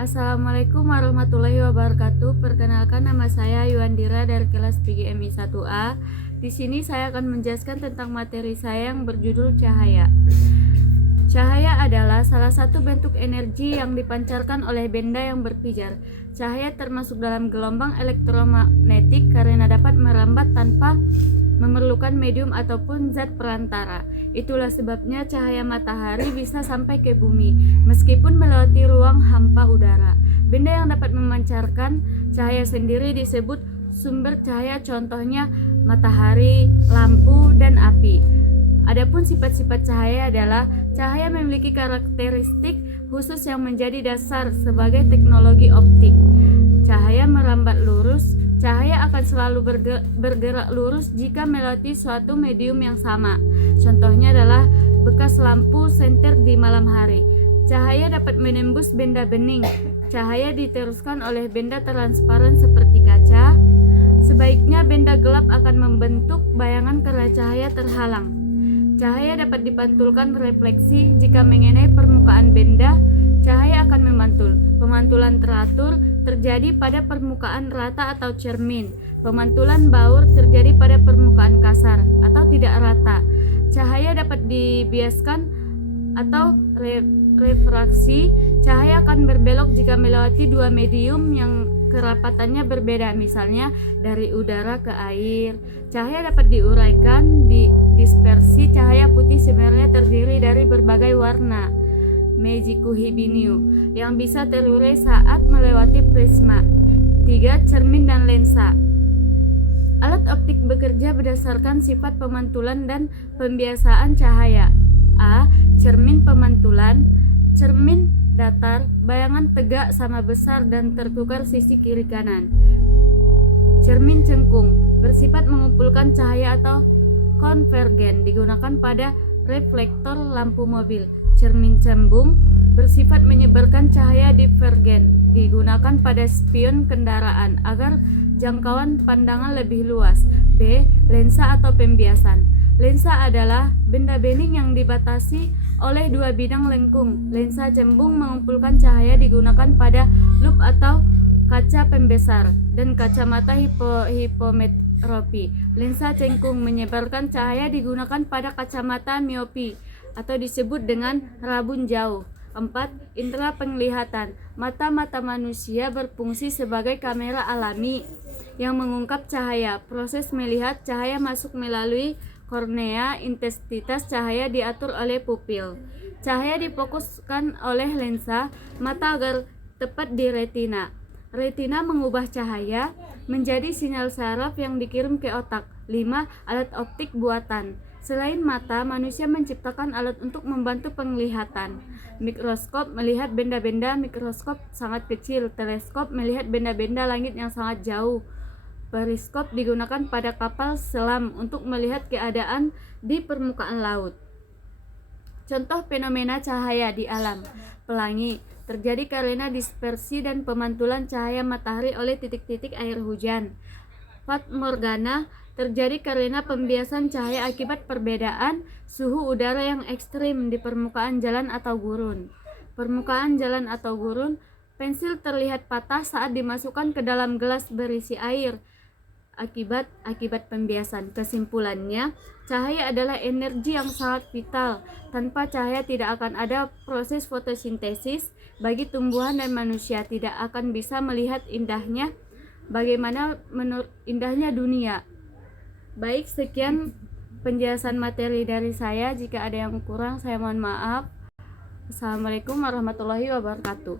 Assalamualaikum warahmatullahi wabarakatuh. Perkenalkan, nama saya Yuandira dari kelas PGMI 1A. Di sini saya akan menjelaskan tentang materi saya yang berjudul cahaya. Cahaya adalah salah satu bentuk energi yang dipancarkan oleh benda yang berpijar. Cahaya termasuk dalam gelombang elektromagnetik karena dapat merambat tanpa memerlukan medium ataupun zat perantara. Itulah sebabnya cahaya matahari bisa sampai ke bumi, meskipun melewati ruang hampa udara. Benda yang dapat memancarkan cahaya sendiri disebut sumber cahaya, contohnya matahari, lampu, dan api. Adapun sifat-sifat cahaya adalah cahaya memiliki karakteristik khusus yang menjadi dasar sebagai teknologi optik. Cahaya merambat lurus. Cahaya akan selalu bergerak lurus jika melewati suatu medium yang sama. Contohnya adalah bekas lampu senter di malam hari. Cahaya dapat menembus benda bening. Cahaya diteruskan oleh benda transparan seperti kaca. Sebaiknya benda gelap akan membentuk bayangan karena cahaya terhalang. Cahaya dapat dipantulkan refleksi. Jika mengenai permukaan benda, cahaya akan memantul. Pemantulan teratur terjadi pada permukaan rata atau cermin. Pemantulan baur terjadi pada permukaan kasar atau tidak rata. Cahaya dapat dibiaskan atau refraksi. Cahaya akan berbelok jika melewati dua medium yang kerapatannya berbeda, misalnya dari udara ke air. Cahaya dapat diuraikan, dispersi. Cahaya putih sebenarnya terdiri dari berbagai warna Mejikuhibiniu yang bisa terurai saat melewati prisma. 3. Cermin dan lensa. Alat optik bekerja berdasarkan sifat pemantulan dan pembiasaan cahaya. A. Cermin pemantulan. Cermin datar, bayangan tegak sama besar dan tertukar sisi kiri kanan. Cermin cengkung, bersifat mengumpulkan cahaya atau konvergen, digunakan pada reflektor lampu mobil. Cermin cembung, bersifat menyebarkan cahaya divergen, digunakan pada spion kendaraan agar jangkauan pandangan lebih luas. B. Lensa atau pembiasan. Lensa adalah benda bening yang dibatasi oleh dua bidang lengkung. Lensa cembung mengumpulkan cahaya, digunakan pada lup atau kaca pembesar dan kacamata hipometropi. Lensa cengkung menyebarkan cahaya, digunakan pada kacamata miopi atau disebut dengan rabun jauh. 4. Indera penglihatan. Mata manusia berfungsi sebagai kamera alami yang mengungkap cahaya. Proses melihat cahaya masuk melalui kornea. Intensitas cahaya diatur oleh pupil. Cahaya difokuskan oleh lensa mata agar tepat di retina. Retina mengubah cahaya menjadi sinyal saraf yang dikirim ke otak. 5. Alat optik buatan. Selain mata, manusia menciptakan alat untuk membantu penglihatan. Mikroskop melihat benda-benda mikroskop sangat kecil. Teleskop melihat benda-benda langit yang sangat jauh. Periskop digunakan pada kapal selam untuk melihat keadaan di permukaan laut. Contoh fenomena cahaya di alam. Pelangi terjadi karena dispersi dan pemantulan cahaya matahari oleh titik-titik air hujan. Fatamorgana terjadi karena pembiasan cahaya akibat perbedaan suhu udara yang ekstrim di permukaan jalan atau gurun. Permukaan jalan atau gurun, pensil terlihat patah saat dimasukkan ke dalam gelas berisi air akibat pembiasan. Kesimpulannya, cahaya adalah energi yang sangat vital. Tanpa cahaya tidak akan ada proses fotosintesis. Bagi tumbuhan dan manusia tidak akan bisa melihat indahnya indahnya dunia. Baik, sekian penjelasan materi dari saya. Jika ada yang kurang, saya mohon maaf. Assalamualaikum warahmatullahi wabarakatuh.